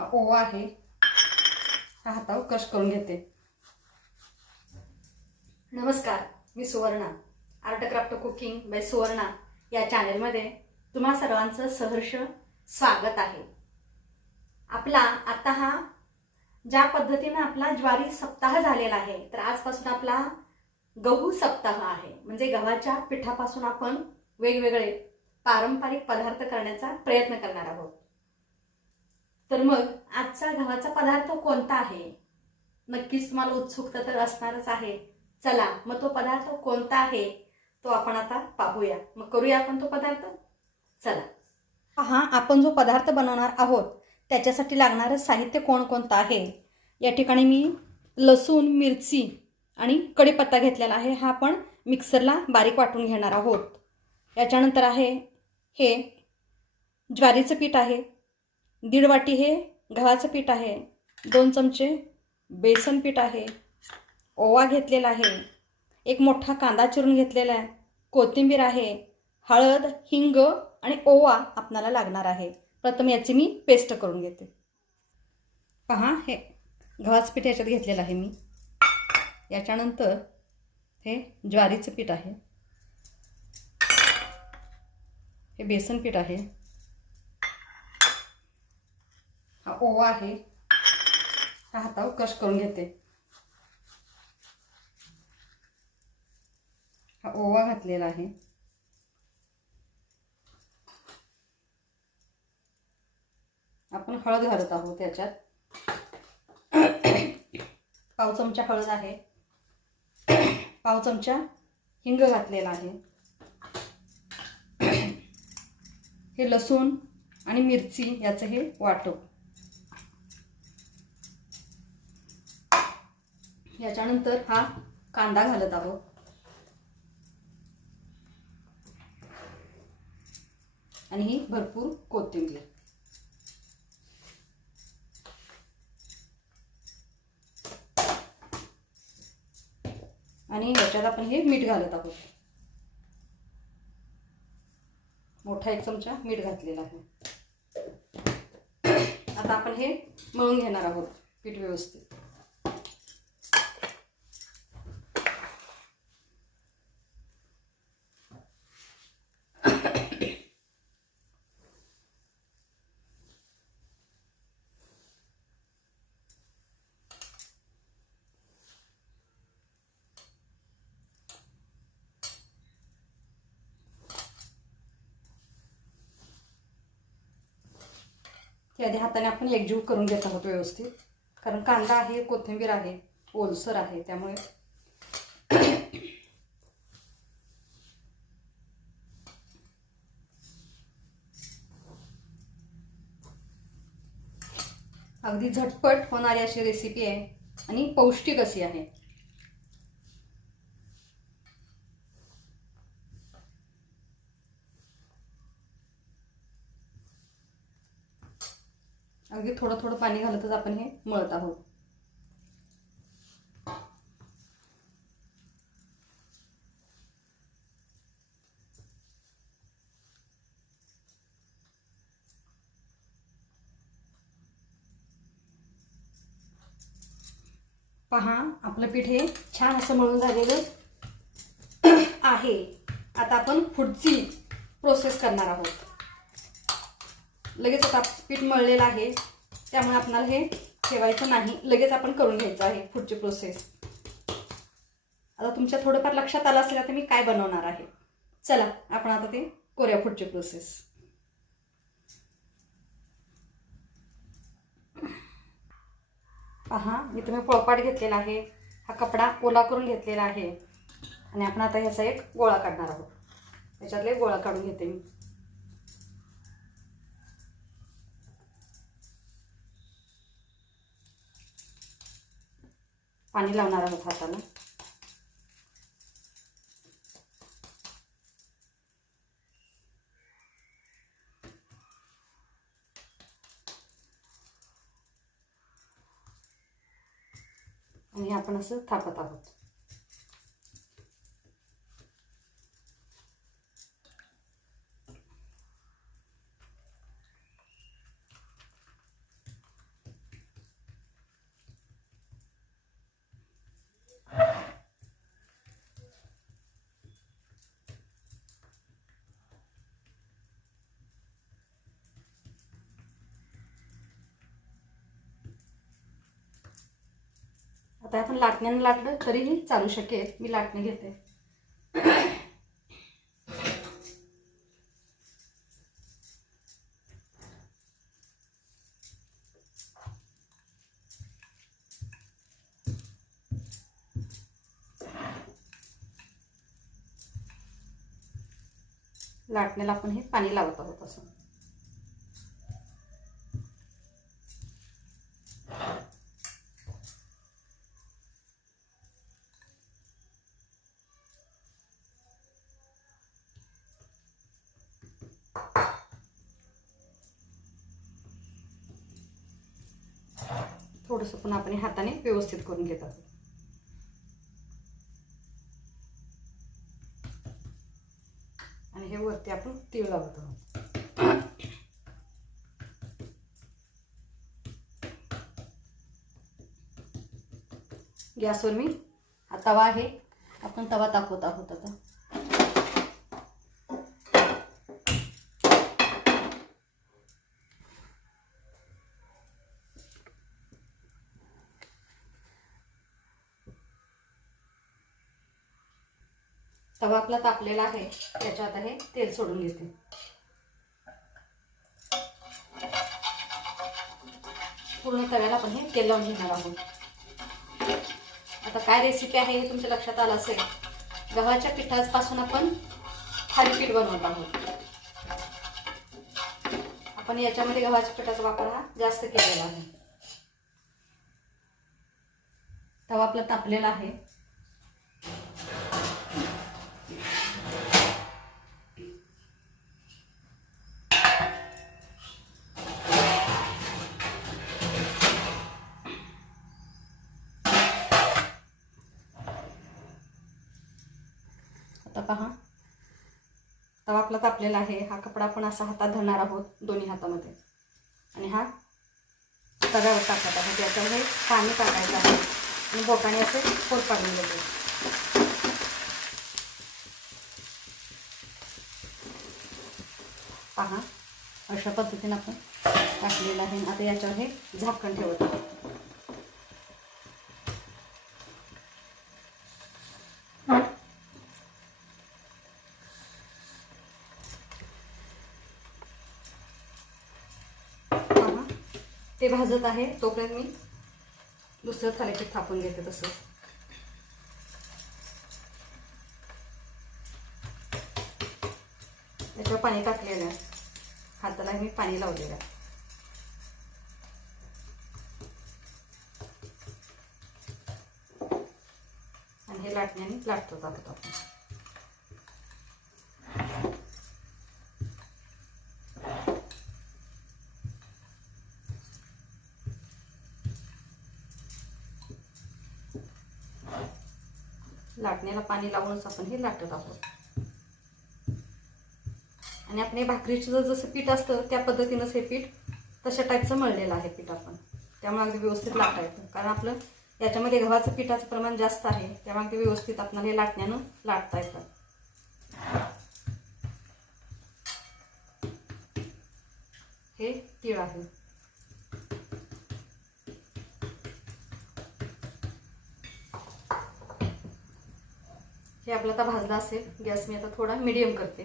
हा ओवा आहे. हा हातावर कश करून घेते. नमस्कार मी Suvarna. Art craft cooking by Suvarna या चॅनेलमध्ये तुम्हा सर्वांचं सहर्ष स्वागत आहे. आपला आता हा ज्या पद्धतीनं आपला ज्वारी सप्ताह झालेला आहे तर आजपासून आपला गहू सप्ताह आहे. म्हणजे गव्हाच्या पिठापासून आपण वेगवेगळे पारंपरिक पदार्थ करण्याचा प्रयत्न करणार आहोत. तर मग आजचा गव्हाचा पदार्थ कोणता आहे? नक्कीच तुम्हाला उत्सुकता तर असणारच आहे. चला मग तो पदार्थ कोणता आहे? तो आपण आता पाहूया. मग करूया आपण तो पदार्थ? चला. पहा आपण जो पदार्थ बनवणार आहोत त्याच्यासाठी लागणारं साहित्य कोणकोणतं आहे? या ठिकाणी मी लसूण मिरची आणि कढीपत्ता घेतलेला आहे. हा आपण मिक्सरला बारीक वाटून घेणार आहोत. याच्यानंतर आहे हे ज्वारीचं पीठ आहे. दीड वाटी हे गव्हाचं पीठ आहे. दोन चमचे बेसन पीठ आहे. ओवा घेतलेला आहे. एक मोठा कांदा चिरून घेतलेला आहे. कोथिंबीर आहे. हळद हिंग आणि ओवा आपणाला लागणार आहे. प्रथम याची मी पेस्ट करून घेते. पहा हे गव्हाचं पीठ याच्यात घेतलेलं आहे मी. याच्यानंतर हे ज्वारीचं पीठ आहे. हे बेसन पीठ आहे हा ओवा आहे. हा हातावर कश करून घेते. हा ओवा घातलेला आहे. आपण हळद घालत आहोत त्याच्यात. पाव चमचा हळद आहे. पाव चमचा हिंग घातलेला आहे. हे लसूण आणि मिरची याचं हे वाटप. याच्यानंतर हा कांदा घालत आहोत. आणि ही भरपूर कोथिंबीर. आणि याच्यात आपण हे मीठ घालत आहोत. मोठा एक चमचा मीठ घातलेला आहे. आता आपण हे मळून घेणार आहोत पीठ व्यवस्थित. की आधी हाताने आपण एकजीव करून घेत आहोत व्यवस्थित. कारण कांदा आहे कोथिंबीर आहे ओलसर आहे त्यामुळे अगदी झटपट होणारी अशी रेसिपी आहे आणि पौष्टिक अशी आहे अगदी थोडं थोडं पाणी घालतच आपण हे मळत आहोत. पहा आपलं पीठ हे छान असं मळून झालेलं आहे. आता आपण पुढची प्रोसेस करणार आहोत. लगेच आता पीठ मळलेलं आहे. त्यामुळे आपल्याला हे ठेवायचं नाही. लगेच आपण करून घ्यायचं आहे पुढची प्रोसेस आता तुमच्या थोडंफार लक्षात आलं असेल आता मी काय बनवणार आहे? चला आपण आता ते करूया पुढची प्रोसेस पहा मी तुम्ही पोळपाट घेतलेला आहे. हा कपडा ओला करून घेतलेला आहे. आणि आपण आता ह्याचा एक गोळा काढणार आहोत. त्याच्यातले गोळा काढून घेते मी. पाणी लावणार आहोत हाताला. आणि हे आपण असं थापत आहोत. आता आपण लाटण्यानं लाटलं तरीही चालू शकेल. मी लाटणे घेते. लाटण्याला आपण हे पाणी लावत आहोत असं. थोडंसं पण आपण हाताने व्यवस्थित करून घेत आहोत. आणि हे वरती आपण तीळ लावत आहोत. गॅसवर मी हा तवा आहे. आपण तवा तापवत आहोत आता तवा आपला तापलेला आहे त्याच्यात हे तेल सोडून घेते पूर्ण तव्याला आपण हे तेल लावून घेणार आहोत. आता काय रेसिपी आहे हे तुमच्या लक्षात आलं असेल? गव्हाच्या पिठापासून आपण थालीपीठ बनवत आहोत. आपण याच्यामध्ये गव्हाच्या पिठाचा वापर हा जास्त केलेला आहे. तवा आपला तापलेला आहे. आपला तापलेला आहे हा कपडा आपण असा हातात धरणार आहोत दोन्ही हातामध्ये. आणि हा तव्यावर टाकत आहोत. याच्यावर हे पाणी टाकायचं आहे. आणि बोटाने असे फोड पाडून आहे पहा अशा पद्धतीने आपण टाकलेलं आहे. आता याच्यावर हे झाकण ठेवत आहोत पहा ते भाजत आहे तोपर्यंत मी दुसरं थालीपीठ थापून घेते तसं. त्याच्यावर पाणी टाकलेलं आहे. हाताला मी पाणी लावलेलं आहे. आणि हे लाटण्याने लाटतो टाकत आपण. लाटण्याला पाणी लावूनच आपण हे लाटत आहोत. आणि आपण हे भाकरीचं जसं पीठ असतं त्या पद्धतीनंच हे पीठ तशा टाईपचं मळलेलं आहे पीठ आपण. त्यामुळे अगदी व्यवस्थित लाटता येतं कारण आपलं याच्यामध्ये गव्हाचं पिठाचं प्रमाण जास्त आहे त्यामुळे अगदी व्यवस्थित आपल्याला हे लाटण्यानं लाटता येतं. हे तीळ आहे. हे आपलं आता भाजलं असेल. गॅस मी आता थोडा मिडियम करते.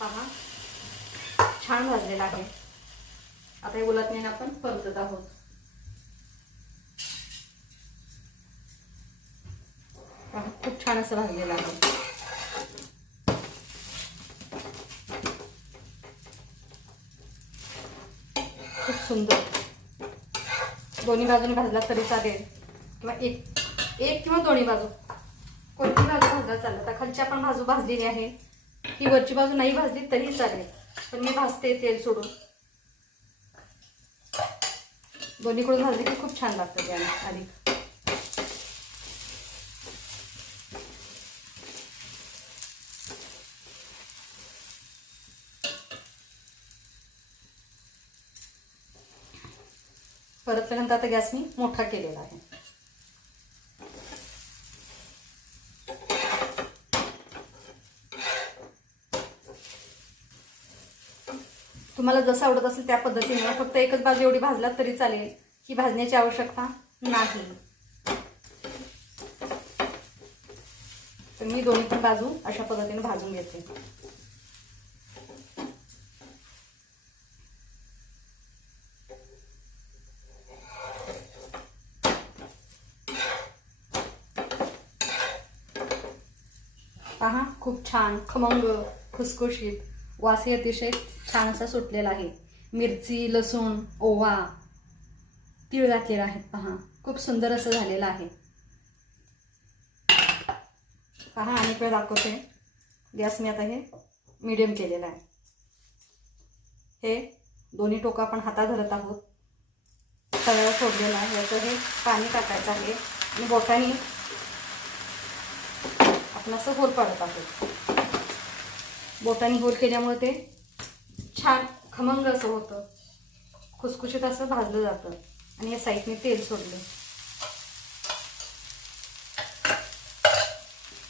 पहा. छान भाजलेला आहे. आता हे उलटण्याने आपण परतत आहोत. खूप छान असं भाजलेलं आहे. खूप सुंदर. दोन्ही बाजूने भाजला तरी चालेल. किंवा एक एक किंवा दोन्ही बाजू. कोणती बाजू भाजला चालेल. आता खालची आपण बाजू भाजलेली आहे. ही वरची बाजू नाही भाजली तरी चालेल. पण मी भाजते तेल सोडून. दोन्हीकडून भाजले की खूप छान लागतं त्याने अधिक परतल्यानंतर आता गॅस मी मोठा केलेला आहे. तुम्हाला जसं आवडत असेल त्या पद्धतीने फक्त एकच बाजू एवढी भाजलात तरी चालेल ही भाजण्याची आवश्यकता नाही. तर मी दोन्ही पण बाजू अशा पद्धतीने भाजून घेते. पहा खूप छान. खमंग खुसखुशीत. वासही अतिशय छान असा सुटलेला आहे. मिरची लसूण ओवा तीळ घातलेला आहेत पहा. खूप सुंदर असं झालेलं आहे. पहा अनेक वेळ दाखवते. गॅस मी आता हे मीडियम केलेलं आहे. हे दोन्ही टोकं आपण हातात धरत आहोत. तव्यावर सोडलेलं आहे. याचं हे पाणी टाकायचं आहे. आणि बोटाने आपण असं होल पाडत आहोत बोटाने होल केल्यामुळे ते छान खमंग असं होतं. खुसखुशीत असं भाजलं जातं. आणि या साईडने तेल सोडलं.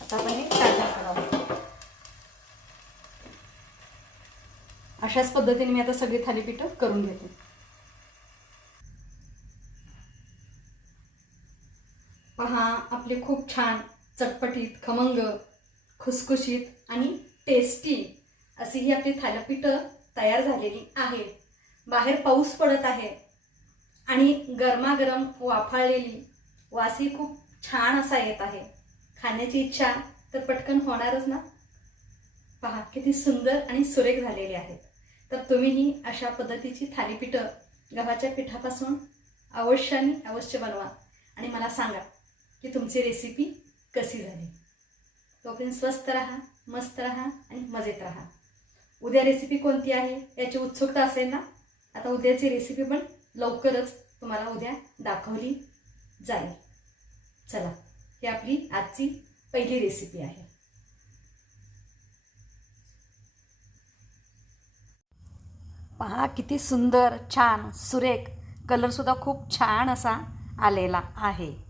आता आपण हे काढण्यात करावं. अशाच पद्धतीने मी आता सगळी थालीपीठं करून घेते. पहा आपले खूप छान चटपटीत खमंग खुसखुशीत आणि टेस्टी अशी ही आपली थालीपीठं तयार झालेली आहे बाहेर पाऊस पडत आहे आणि गरमागरम वाफाळलेली वासी खूप छान असा येत आहे. खाण्याची इच्छा तर पटकन होणारच ना? पहा किती सुंदर आणि सुरेख झालेली आहेत. तर तुम्हीही अशा पद्धतीची थालीपीठं गव्हाच्या पिठापासून अवश्य आणि अवश्य बनवा. आणि मला सांगा की तुमची रेसिपी कशी झाली? तोपर्यंत स्वस्त राहा मस्त राहा आणि मजेत राहा. उद्या रेसिपी कोणती आहे? याची उत्सुकता असेल ना? आता उद्याची रेसिपी पण लवकरच तुम्हाला उद्या दाखवली जाईल. चला ही आपली आजची पहिली रेसिपी आहे. पहा किती सुंदर छान सुरेख कलरसुद्धा खूप छान असा आलेला आहे.